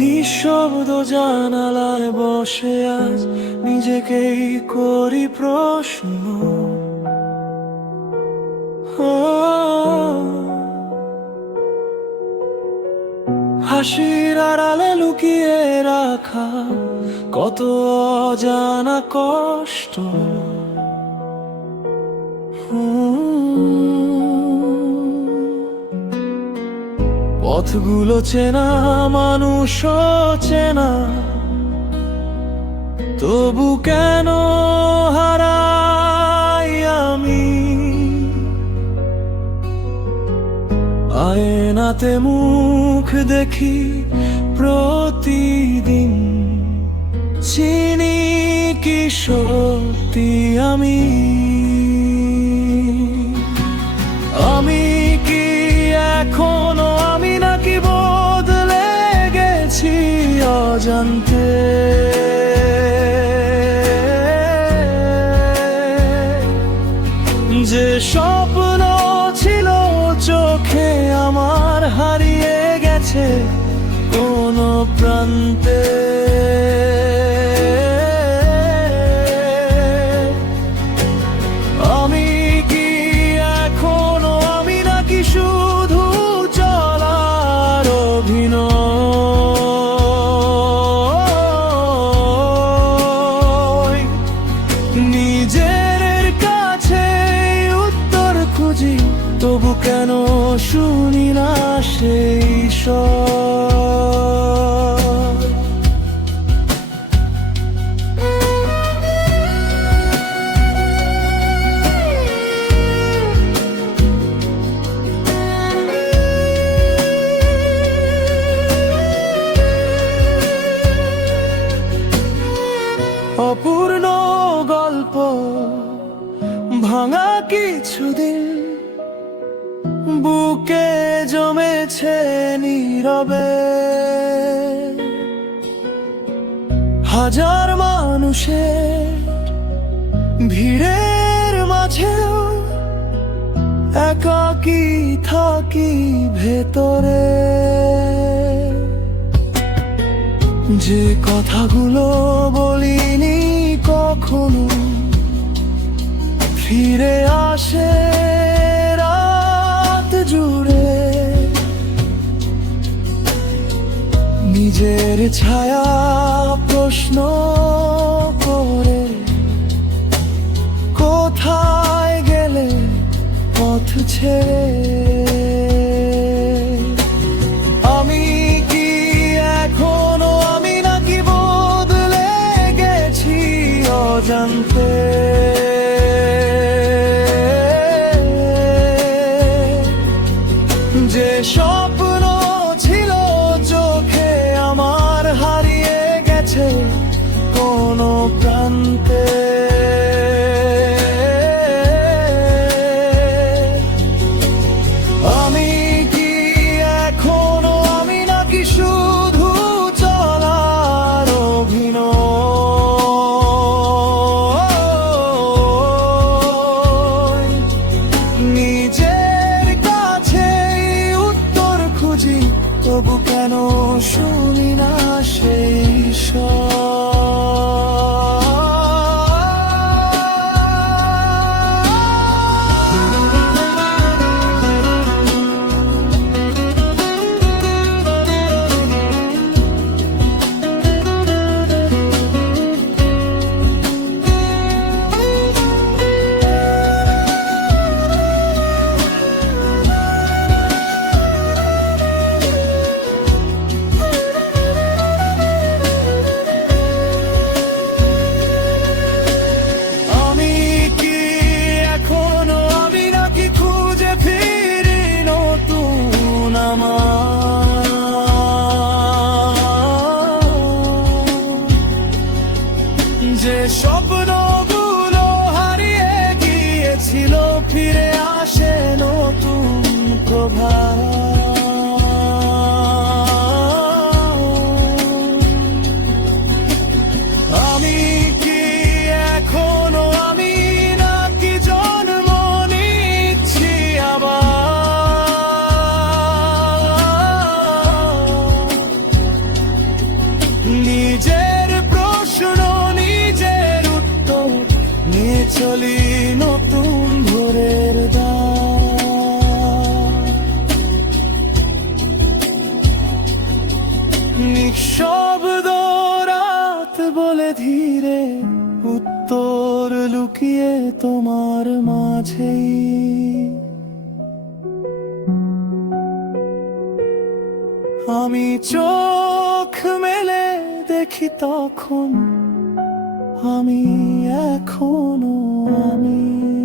নিঃশব্দ জানালায় বসে আজ নিজেকেই করি প্রশ্ন। হাসির আড়ালে লুকিয়ে রাখা কত অজানা কষ্ট। পথগুলো চেনা, মানুষও চেনা, তবু কেন হারাই আমি? আয়নাতে মুখ দেখি প্রতিদিন, চিনি কি সত্যি আমি? আমি কি এখনো আমি, নাকি বদলে গেছি অজান্তে? যে স্বপ্ন ছিল চোখে আমার হারিয়ে গেছে কোন প্রান্তে। আমি কি এখনো আমি, নাকি শুধু চলার অভিনয়? নিজের কাছে উত্তর খুঁজি, তবু কেন শুনি না সেই স্বর? অপূর্ণ গল্প, ভাঙা কিছুদিন বুকে জমেছে নীরবে। হাজার মানুষের ভিড়ের মাঝেও একাকী থাকি ভেতরে। যে কথাগুলো বলিনি কখনো ফিরে আসে রাত জুড়ে। নিজের ছায়া প্রশ্ন করে, কোথায় গেলে পথ ছেড়ে? আমি কি এখনো আমি, নাকি বদলে গেছি অজান্তে? যে স্বপ্ন ছিল চোখে আমার হারিয়ে গেছে কোন প্রান্তে। আমি কি এখনো আমি, নাকি শুধু চলার অভিনয়? নিজের কাছে উত্তর খুঁজি, তবু কেন শুনি না সেই স্বর? যে স্বপ্নগুলো হারিয়ে গিয়েছিল ফিরে আসে নতুন প্রভাত। আমি কি এখনো আমি, নাকি জন্ম নিচ্ছি আবার? নিঃশব্দ রাত বলে ধীরে উত্তর লুকিয়ে তোমার মাঝেই। আমি চোখ মেলে দেখি তখন আমি এখনো আমি।